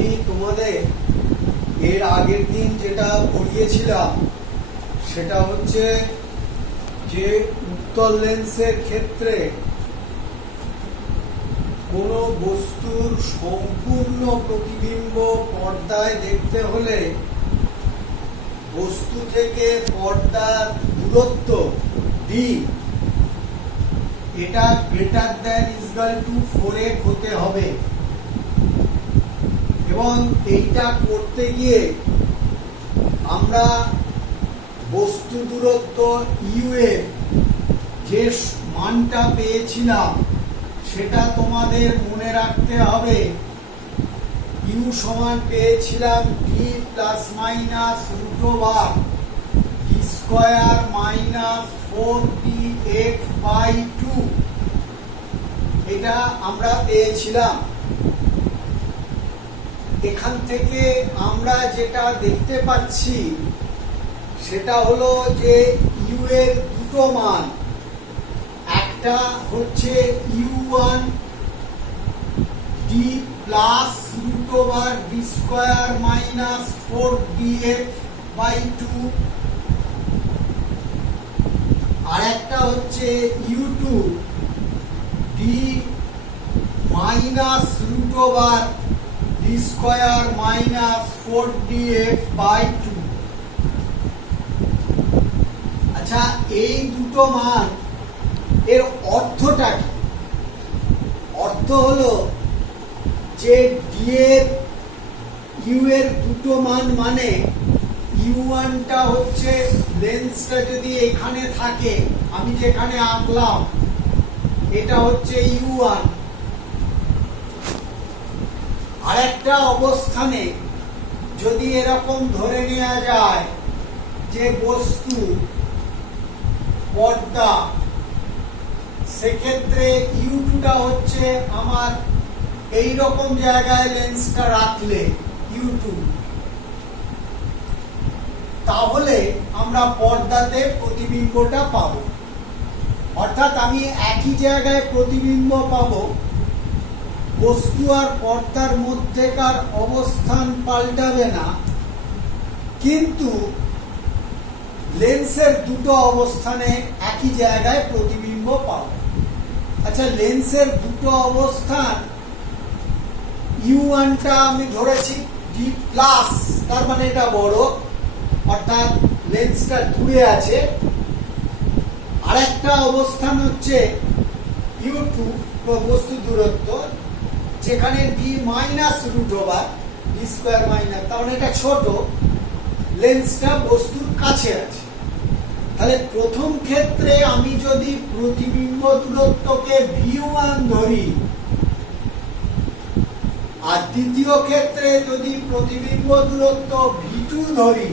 আমি তোমাদের এর আগের দিন যেটা পড়িয়েছিলাম সেটা হচ্ছে যে উত্তল লেন্সের ক্ষেত্রে কোনো বস্তুর সম্পূর্ণ প্রতিবিম্ব পর্দায় দেখতে হলে বস্তু থেকে পর্দার দূরত্ব d এটা greater than equal to 4x হতে হবে এবং এইটা করতে গিয়ে আমরা বস্তু দূরত্ব u এর যে মানটা পেয়েছিলাম সেটা তোমাদের মনে রাখতে হবে। u সমান পেয়েছিলাম d plus minus root over d square minus 4dx by 2 এটা আমরা পেয়েছিলাম। এখান থেকে আমরা যেটা দেখতে পাচ্ছি সেটা হলো যে u এর দুটো মান, একটা হচ্ছে u1 d plus root over d square minus 4dx by 2 আর একটা হচ্ছে u2 d minus root over d square minus 4dx by 2। আচ্ছা, এই দুটো মান এর অর্থটা কি? অর্থ হলো যে d এর u এর দুটো মান মানে u1 টা হচ্ছে লেন্সটা যদি এখানে থাকে, আমি যেখানে আঁকলাম এটা হচ্ছে u1, আর একটা অবস্থানে যদি এরকম ধরে নেওয়া যায় যে বস্তু পর্দা, সেক্ষেত্রে u2 টা হচ্ছে আমার এই রকম জায়গায় লেন্সটা রাখলে u2, তাহলে আমরা পর্দাতে প্রতিবিম্বটা পাবো। অর্থাৎ আমি একই জায়গায় প্রতিবিম্ব পাবো, বস্তু আর পর্দার মধ্যেকার অবস্থান পাল্টাবে না, কিন্তু লেন্সের দুটো অবস্থানে একই জায়গায় প্রতিবিম্ব পাবো। আচ্ছা, লেন্সের দুটো অবস্থান u1 টা আমি ধরেছি d প্লাস, তার মানে এটা বড়, অর্থাৎ লেন্সটা দূরে আছে। আর একটা অবস্থান হচ্ছে u2 বস্তু দূরত্ব, যেখানে d minus root over d square minus, তার মানে এটা ছোট, লেন্সটা বস্তুর কাছে আছে। তাহলে প্রথম ক্ষেত্রে আমি যদি প্রতিবিম্ব দূরত্বকে v1 ধরি আর দ্বিতীয় ক্ষেত্রে যদি প্রতিবিম্ব দূরত্ব v2 ধরি,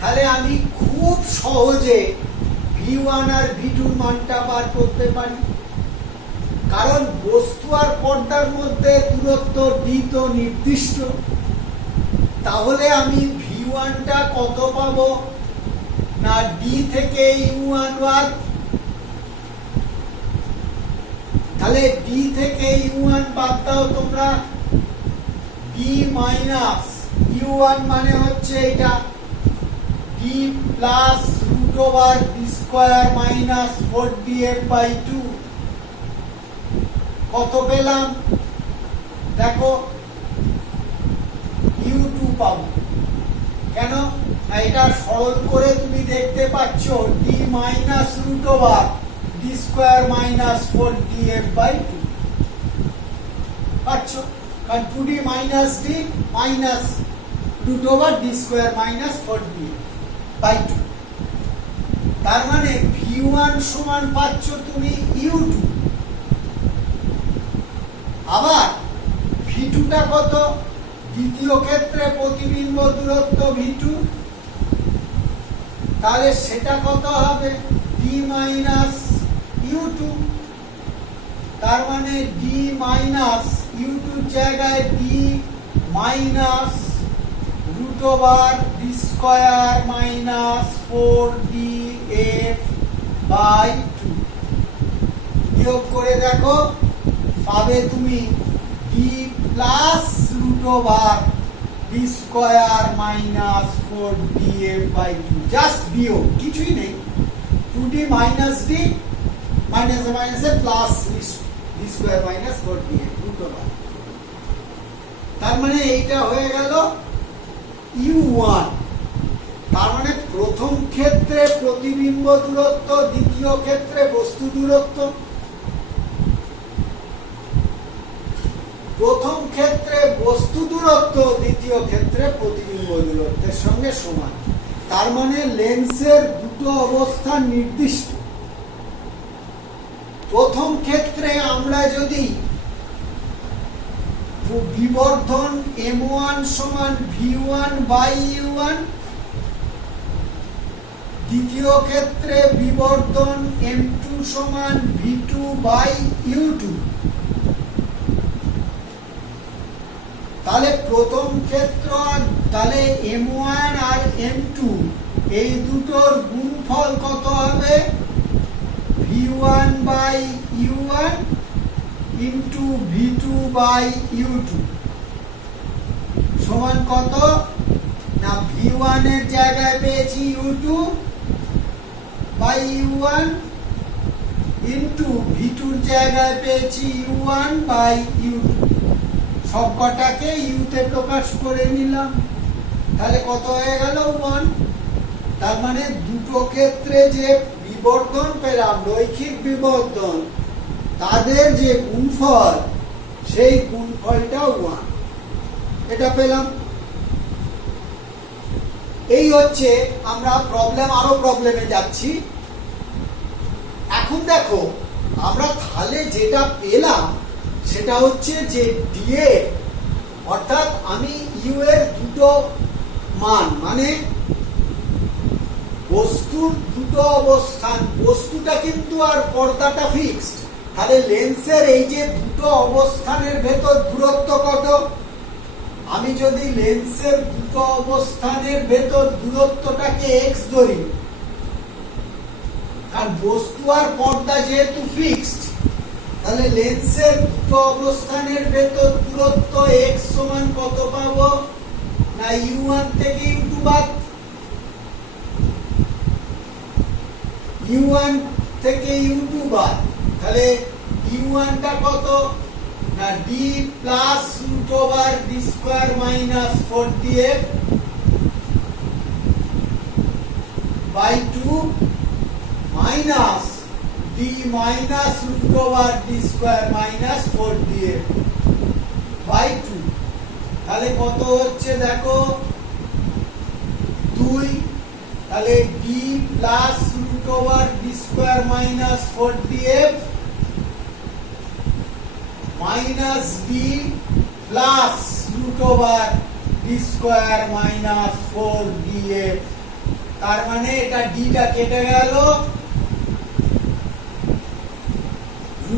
তাহলে আমি খুব সহজে v1 আর v2 মানটা বার করতে পারি, কারণ বস্তু আর পর্দার মধ্যে দূরত্ব d তো নির্দিষ্ট। তাহলে আমি v1 টা কত পাবো না d থেকে u1 বাদ, তাহলে d থেকে u1 বাদ দাও তোমরা, d মাইনাস u1 মানে হচ্ছে এটা d plus root over d square minus 4dx by 2। কত পেলাম দেখো, u2 পাবো। কেন না, এটা সরল করে তুমি দেখতে পাচ্ছ d minus root over d square minus 4dx by 2 পাচ্ছ, কারণ 2d minus d minus root over d square minus 4dx by 2। তার মানে v1 সমান পাচ্ছ তুমি u2, আবার v2 টা কত, দ্বিতীয় ক্ষেত্রে প্রতিবিম্ব দূরত্ব v2, তাহলে সেটা কত হবে d মাইনাস u2, তার মানে d মাইনাস u2 জায়গায় d minus root over d square minus 4dx by 2। বিয়োগ করে দেখো, পাবে তুমি d plus root D square minus 4df/2 just বিয়োগ, কিছুই নেই। 2d মাইনাস ডি মাইনাসে মাইনাসে plus D square minus 4df √। তার মানে এইটা হয়ে গেল u1। তার মানে প্রথম ক্ষেত্রে প্রতিবিম্ব দূরত্ব, দ্বিতীয় ক্ষেত্রে বস্তু দূরত্ব। প্রথম ক্ষেত্রে বস্তু দূরত্ব, দ্বিতীয় ক্ষেত্রে প্রতিবিম্ব দূরত্বের সঙ্গে সমান। তার মানে লেন্সের দুটো অবস্থান নির্দিষ্ট। প্রথম ক্ষেত্রে আমরা যদি বিবর্ধন m1 সমান v1/u1, দ্বিতীয় ক্ষেত্রে বিবর্ধন m2 সমান v2/u2, তাহলে প্রথম ক্ষেত্র, তাহলে m1 আর m2 এই দুটোর গুণফল কত হবে? v1/u1 ইন্টু v2/u2 সমান কত? না v1 এর জায়গায় পেয়েছি u2/u1 ইন্টু v2 এর জায়গায় পেয়েছি u1/u2। সবকটাকে u তে প্রকাশ করে নিলাম, তাহলে কত হয়ে গেল? 1। তার মানে দুটো ক্ষেত্রে যে বিবর্ধন পেলাম, রৈখিক বিবর্ধন, তাদের যে গুণফল, সেই গুণফলটা 1, এটা পেলাম। এই হচ্ছে আমরা আরো প্রবলেমে যাচ্ছি। এখন দেখো আমরা তাহলে যেটা পেলাম সেটা হচ্ছে যে ডিএ, অর্থাৎ আমি ইউ এর দুটো মান, মানে বস্তুর দুটো অবস্থান, বস্তুটা কিন্তু আর পর্দাটা ফিক্সড, তাহলে লেন্সের এই যে দুটো অবস্থানের ভেতর দূরত্ব কত? আমি যদি লেন্সের দুটো অবস্থানের ভেতর দূরত্বটাকে x ধরি, কারণ বস্তু আর পর্দা যেহেতু ফিক্সড, তাহলে লেন্সের দুটো অবস্থানের ভেতর দূরত্ব x সমান কত পাবো? না u1 থেকে u2 বাদ, u1 থেকে u2 বাদ, তাহলে u1 টা কত? না d plus √d square minus 4df by 2 minus d minus √d square minus 4df by 2। তাহলে কত হচ্ছে দেখো? 2। তাহলে d plus √d square minus 4df minus D plus √d square minus 4df। তার মানে এটা ডিটা কেটে গেল √,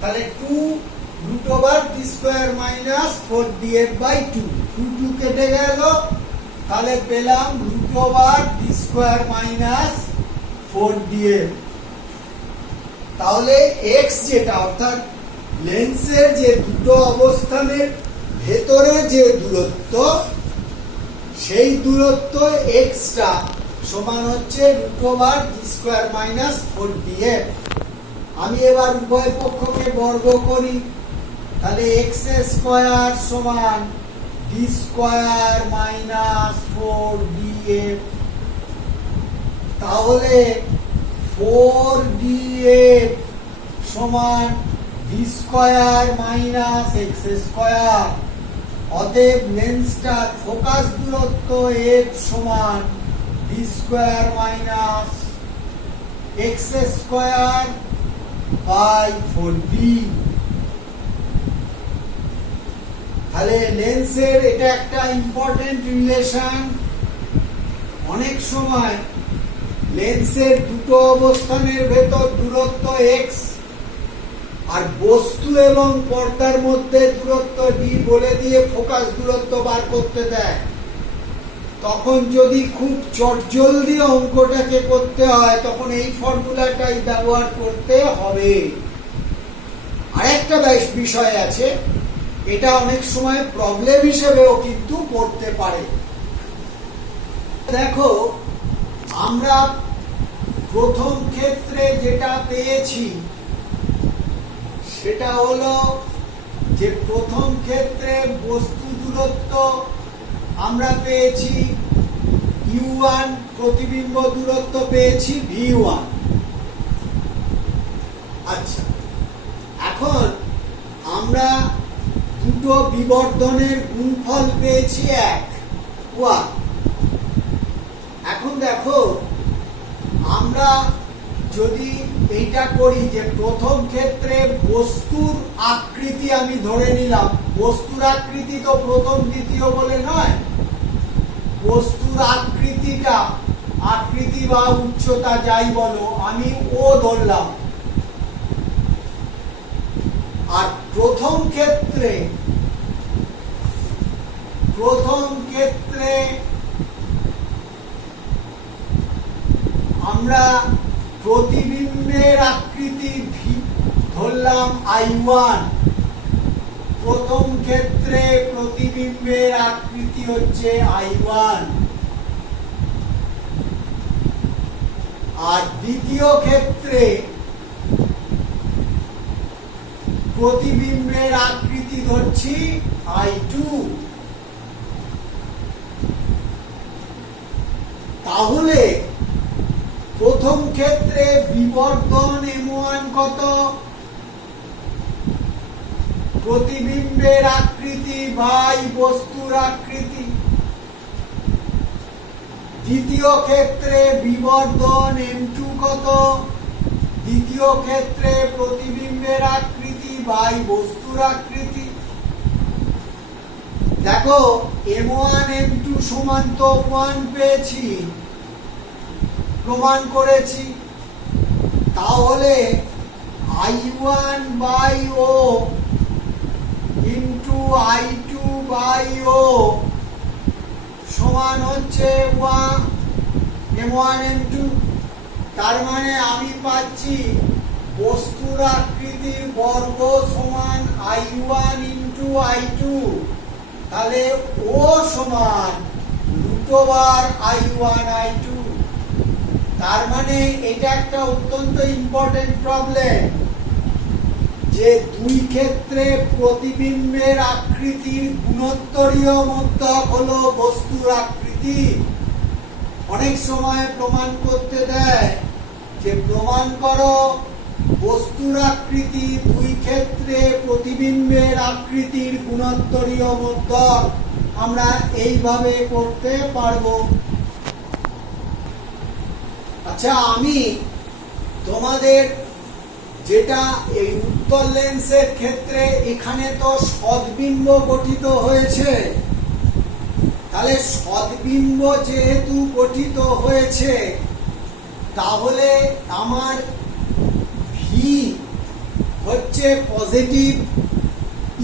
তাহলে 2√d square minus 4df by 2, 2 কেটে গেল, তাহলে পেলাম √d স্কয়ার মাইনাস 4df। তাহলে x যেটা, অর্থাৎ লেন্সের যে দুটো অবস্থানের ভেতরে যে দূরত্ব, সেই দূরত্ব x টা সমান হচ্ছে √d স্কয়ার মাইনাস 4df। আমি এবার উভয় পক্ষকে বর্গ করি, তাহলে x স্কয়ার সমান d স্কয়ার মাইনাস 4df, তাহলে 4df সমান d square minus x square. অতএব লেন্সটার ফোকাস দূরত্ব f সমান d square minus x square by 4d। তাহলে লেন্সের এটা একটা ইম্পর্টেন্ট রিলেশন। অনেক সময় লেন্সের দুটো অবস্থানের ভেতর দূরত্ব x আর বস্তু এবং পর্দার মধ্যে দূরত্ব d বলে দিয়ে ফোকাস দূরত্ব বার করতে দেয়, তখন যদি খুব চটজলদি অঙ্কটাকে করতে হয় তখন এই ফর্মুলাটাই ব্যবহার করতে হবে। আরেকটা বিষয় আছে, এটা অনেক সময় প্রবলেম হিসেবেও কিন্তু পড়তে পারে। দেখো, আমরা প্রথম ক্ষেত্রে যেটা পেয়েছি সেটা হলো যে প্রথম ক্ষেত্রে বস্তু দূরত্ব আমরা পেয়েছি u1, প্রতিবিম্ব দূরত্ব পেয়েছি v1। আচ্ছা, এখন আমরা দুটো বিবর্ধনের গুণফল পেয়েছি 1। এখন দেখো, আমরা যদি এইটা করি যে প্রথম ক্ষেত্রে বস্তুর আকৃতি আমি ধরে নিলাম, বস্তুর আকৃতি তো প্রথম দ্বিতীয় বলে নয়, বস্তুর আকৃতি বা উচ্চতা যাই বলো আমি ও ধরলাম। আর প্রথম ক্ষেত্রে আমরা প্রতিবিম্বের আকৃতি ধরলাম I1। প্রথম ক্ষেত্রে প্রতিবিম্বের আকৃতি হচ্ছে I1। আর দ্বিতীয় ক্ষেত্রে প্রতিবিম্বের আকৃতি ধরছি I2। তাহলে প্রথম ক্ষেত্রে বিবর্ধন M1 কত? প্রতিবিম্বের আকৃতি বাই বস্তুর আকৃতি। দ্বিতীয় ক্ষেত্রে বিবর্ধন M2 কত? দ্বিতীয় ক্ষেত্রে প্রতিবিম্বের আকৃতি বাই বস্তুর আকৃতি। দেখো, M1 M2 সমান তো 1 পেয়েছি, প্রমাণ করেছি। তাহলে I1 বাই ও ইন্টু I2 বাই ও সমান হচ্ছে M1 M2। তার মানে আমি পাচ্ছি বস্তুর আকৃতির বর্গ সমান I1 ইন্টু I2। তাহলে ও সমান √/I1 I2। তার মানে এটা একটা অত্যন্ত ইম্পর্টেন্ট প্রবলেম যে দুই ক্ষেত্রে প্রতিবিম্বের আকৃতির গুণোত্তরীয় মধ্যক হলো বস্তুর আকৃতি। অনেক সময় প্রমাণ করতে দেয় যে প্রমাণ করো বস্তুর আকৃতি দুই ক্ষেত্রে প্রতিবিম্বের আকৃতির গুণোত্তরীয় মধ্যক। আমরা এইভাবে করতে পারবো। আচ্ছা, আমি তোমাদের যেটা এই উত্তল লেন্সের ক্ষেত্রে এখানে তো সদ্বিম্ব গঠিত হয়েছে, তাহলে সদ্বিম্ব যেহেতু গঠিত হয়েছে তাহলে আমার ভি হচ্ছে পজিটিভ,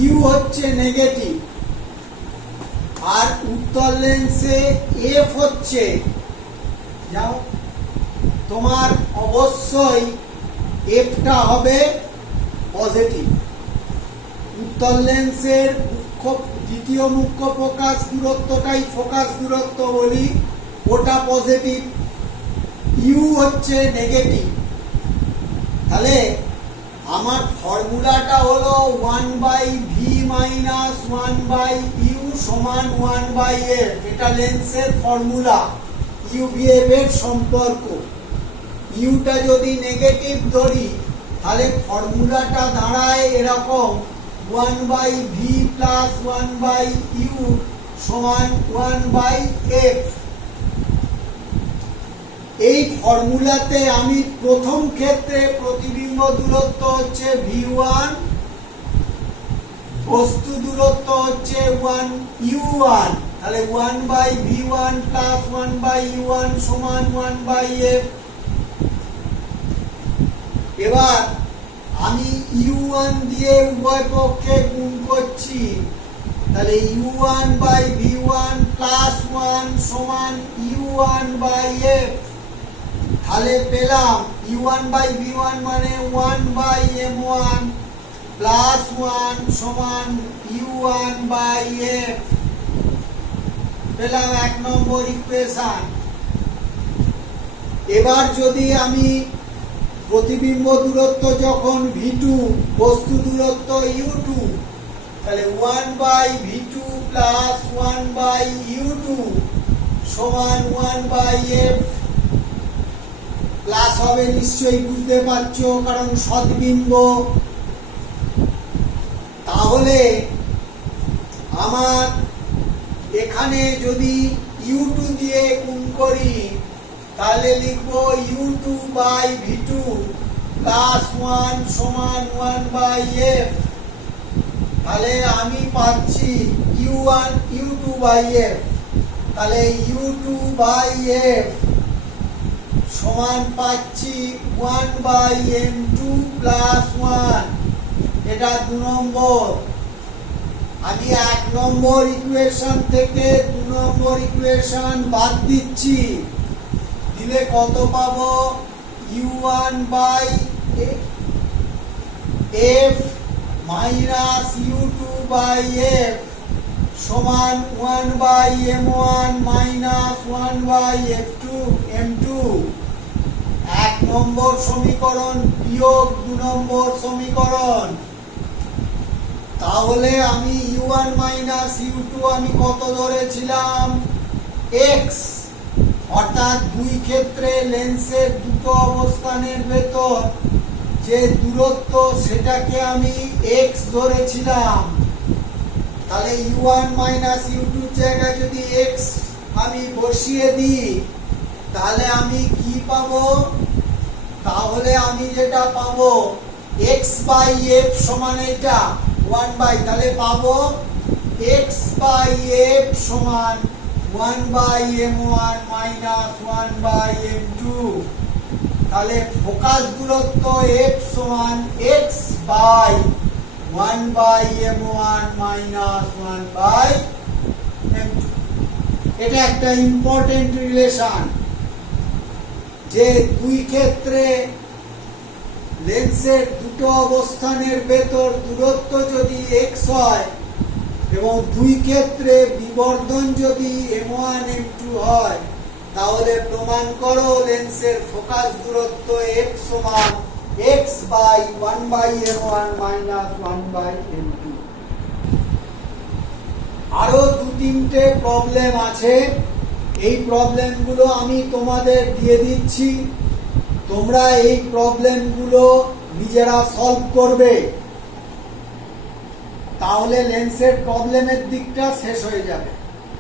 ইউ হচ্ছে নেগেটিভ, আর উত্তল লেন্সে এফ হচ্ছে, যাও তোমার অবশ্যই এফটা হবে পজিটিভ। উত্তল লেন্সের দ্বিতীয় মুখ্য ফোকাস দূরত্বটাই ফোকাস দূরত্ব বলি, ওটা পজিটিভ, ইউ হচ্ছে নেগেটিভ। তাহলে আমার ফর্মুলাটা হলো 1/v মাইনাস 1/u সমান 1/f। এটা লেন্সের ফর্মুলা, ইউ ভি এফ এর সম্পর্ক। ইউটা যদি নেগেটিভ ধরি তাহলে ফর্মুলাটা দাঁড়ায় এরকম 1/v প্লাস 1/u সমান 1/f। এই ফর্মুলাতে আমি প্রথম ক্ষেত্রে প্রতিবিম্ব দূরত্ব হচ্ছে v1, বস্তু দূরত্ব হচ্ছে 1u1, তাহলে 1/v1 প্লাস 1/u1 সমান 1/f। এবার আমি u1 দিয়ে উভয় পক্ষে গুণ করছি, তাহলে u1/v1 প্লাস 1 সমান u1/f। তাহলে পেলাম u1/v1 মানে 1/m1 প্লাস ওয়ান সমান ইউ ওয়ান বাই এফ পেলাম 1 নম্বর ইকুয়েশন। এবার যদি আমি প্রতিবিম্ব দূরত্ব যখন v2 বস্তু দূরত্ব u2, তাহলে 1 by v2 plus 1 by u2 সমান 1 বাই f প্লাস হবে, নিশ্চয়ই বুঝতে পারছো, কারণ সদ্বিম্ব। তাহলে আমার এখানে যদি u2 দিয়ে গুণ করি তাহলে লিখবো u2 বাই v2 প্লাস 1 সমান 1 বাই f। তাহলে আমি পাচ্ছি u1 u2 বাই f, তাহলে u2 বাই f সমান পাচ্ছি 1 বাই m2 প্লাস 1। এটা 2 নম্বর। আমি 1 নম্বর ইকুয়েশন থেকে 2 নম্বর ইকুয়েশন বাদ দিচ্ছি, দিলে কত পাবো? u1 by f minus u2 by f সমান 1 by m1 minus 1 by m2। 1 নম্বর সমীকরণ বিয়োগ 2 নম্বর সমীকরণ। তাহলে আমি u1 মাইনাস u2 আমি কত ধরেছিলাম? x, অর্থাৎ দুই ক্ষেত্রে লেন্সের দুটো অবস্থানের ভেতর যে দূরত্ব সেটাকে আমি x ধরেছিলাম। তাহলে u1 মাইনাস u2 জায়গায় যদি x আমি বসিয়ে দিই তাহলে আমি কি পাবো? তাহলে আমি যেটা পাবো x বাই f সমান এটা 1 বাই, তাহলে পাবো x বাই f সমান 1 by m1 minus 1 by m2। তাহলে ফোকাস দূরত্ব f সমান x by 1 by m1 minus 1 by m2। এটা একটা ইম্পর্টেন্ট রিলেশন যে দুই ক্ষেত্রে লেন্সের দুটো অবস্থানের ভেতর দূরত্ব যদি x হয় এবং দুই ক্ষেত্রে বিবর্ধন যদি m1 m2 হয়, তাহলে প্রমাণ করো লেন্সের ফোকাস দূরত্ব f সমান x by 1 by m1 minus 1 by m2। আরো 2-3টে প্রবলেম আছে, এই প্রবলেমগুলো আমি তোমাদের দিয়ে দিচ্ছি, তোমরা এই প্রবলেমগুলো নিজেরা সলভ করবে, তাহলে লেন্সের প্রবলেমের দিকটা শেষ হয়ে যাবে।